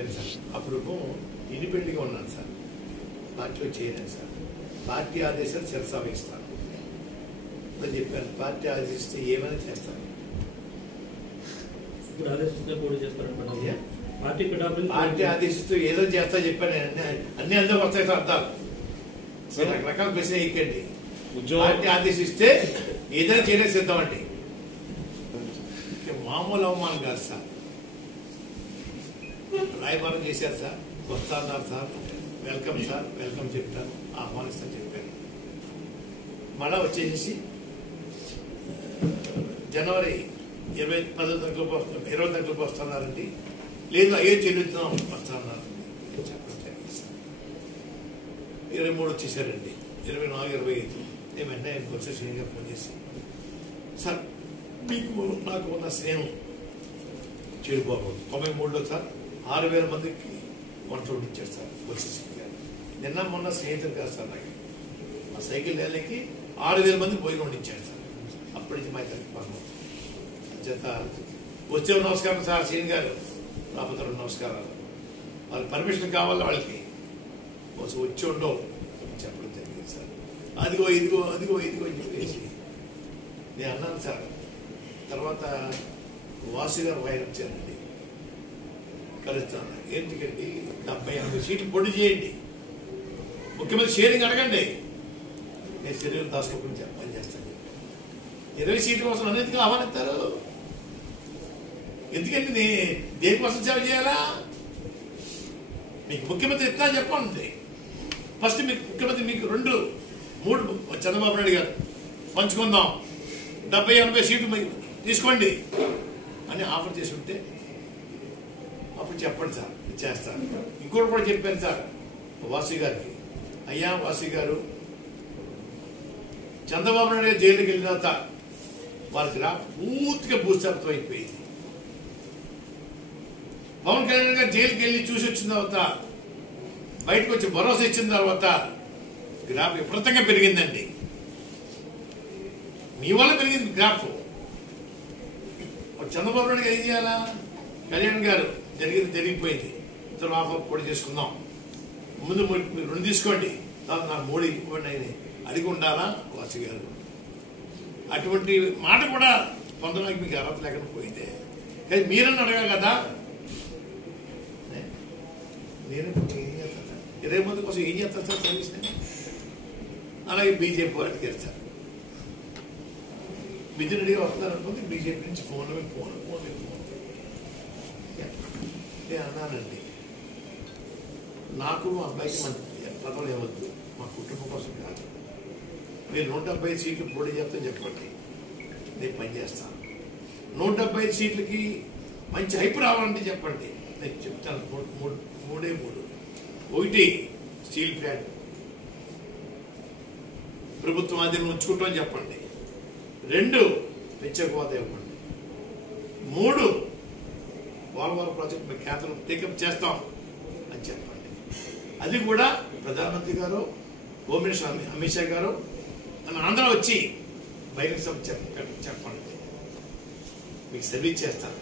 చెప్పాను సార్. అప్పుడు ఇండిపెండెంట్గా ఉన్నాను సార్, పార్టీలో చేరాను సార్. పార్టీ ఆదేశాలు శిరసావహిస్తాను అని చెప్పాను. పార్టీ ఆదేశిస్తే ఏమైనా చేస్తాను. పార్టీ ఆదేశిస్తూ ఏదో చేస్తా చెప్పాను. అన్ని అందరూ వస్తాయి సార్ అర్థాలు. రకరకాల ప్రశ్న ఎక్కండి. పార్టీ ఆదేశిస్తే ఏదైనా చేయలేదు సిద్ధమండి. మామూలు అవమానం కాదు సార్. రాయబారం చేశారు సార్, వస్తున్నారు సార్, వెల్కమ్ సార్, వెల్కమ్ చెప్తాను, ఆహ్వానిస్తాను చెప్పాను. మళ్ళా వచ్చేసి జనవరి 20 తగ్గులకు వస్తున్నారండి. లేదు అయ్యో చెల్లుతున్నాం వస్తున్నారు చెప్పడం జరిగింది సార్. 23 వచ్చేసారండి. 24, 25 నేను వెంటనే కొన్సెషన్గా ఫోన్ చేసి, సార్ మీకు నాకు ఉన్న స్నేహం చెడిపోకూడదు. 93లో సార్ 6,000 మందికి వంట ఇచ్చారు సార్ కొన్సెషన్ గారు. నిన్న మొన్న స్నేహితులు కాదు సార్ నాకు. మా సైకిల్ ర్యాలీకి 6,000 మందికి భోజనం వండించాడు సార్. అప్పటి నుంచి మా ఇద్దరికి పనులు చేత వచ్చే నమస్కారం సార్ సీన్ గారు, రాబోతున్న నమస్కారాలు. వాళ్ళకి పర్మిషన్ కావాలి, వాళ్ళకి వచ్చి ఉండవు చెప్పడం జరిగింది సార్. అదిగో ఇదిగో అదిగో ఇదిగో అని చెప్పేసి నేను అన్నాను సార్. తర్వాత వాసు గారు వాయిస్ వచ్చారండి, కలుస్తాను. ఎందుకండి 70-80 సీట్లు పొడి చేయండి, ముఖ్యమంత్రి షేరింగ్ అడగండి, నేను శరీరం దాచుకోకుండా పని చేస్తాను. 20 సీట్ల కోసం అన్నిటికీ ఆహ్వానిస్తారు. ఎందుకంటే దేనికోసం సేవ చేయాలా? మీకు ముఖ్యమంత్రి ఎట్లా చెప్పండి. ఫస్ట్ మీకు ముఖ్యమంత్రి మీకు 2, 3 చంద్రబాబు నాయుడు గారు పంచుకుందాం, 70-80 సీట్లు తీసుకోండి అని ఆఫర్ చేసి ఉంటే అప్పుడు చెప్పండి సార్, చేస్తాను. ఇంకోటి కూడా చెప్పాను సార్ వాసు గారికి, అయ్యా వాసు గారు, చంద్రబాబు నాయుడు గారు జైలుకి వెళ్ళిన తర్వాత వారికి పూర్తిగా భూస్థాపితం అయిపోయింది. పవన్ కళ్యాణ్ గారు జైలుకి వెళ్ళి చూసి వచ్చిన తర్వాత బయటకు వచ్చి భరోసా ఇచ్చిన తర్వాత గ్రాఫ్ విపరీతంగా పెరిగిందండి. మీ వల్ల పెరిగింది గ్రాఫ్. చంద్రబాబు నాయుడు గారు ఏం చేయాలా? కళ్యాణ్ గారు జరిగిపోయింది, ఇతర ఆఫర్ కూడా చేసుకుందాం, ముందు మీరు 2 తీసుకోండి, తర్వాత నాకు 3 ఇవ్వండి అని అడిగి ఉండాలా వాసు గారు? అటువంటి మాట కూడా పొందడానికి మీకు అర్హత లేకుండా పోయిందే. కానీ మీరని అడగాలి కదా. నేను ఏం చేస్తాను సార్, 20 మంది కోసం ఏం చేస్తాను సార్ సర్వీస్? అలాగే బీజేపీ వారికి చేస్తారు. మిథున్ రెడ్డి వస్తున్నారు అనుకుంటే బీజేపీ నుంచి ఫోన్ నేను అన్నానండి, నాకు మా అబ్బాయికి మంచి పదవులు ఇవ్వద్దు, మా కుటుంబం కోసం కాదు. మీరు 175 సీట్లు పోటీ చేస్తాను చెప్పండి, నేను పనిచేస్తాను. 175 సీట్లకి మంచి హైప్ రావాలంటే చెప్పండి, నేను చెప్తాను. 3. 1 స్టీల్ ప్లాంట్ ప్రభుత్వం అది ఉంచుకుంటామని చెప్పండి. 2 ప్రత్యేక హోదా ఇవ్వండి. 3 పోలవరం ప్రాజెక్ట్ మీ కేంద్రం టేకప్ చేస్తాం అని చెప్పండి. అది కూడా ప్రధానమంత్రి గారు, హోమ్ మినిస్టర్ అమిత్ షా గారు ఆంధ్ర వచ్చి బహిరంగ సభ చెప్పండి, మీకు సర్వీస్ చేస్తాను.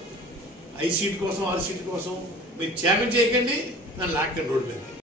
5 సీట్ల కోసం 6 సీట్ల కోసం మీరు త్యాగం చేయకండి, నన్ను లాక్కండి రోడ్డు మీద.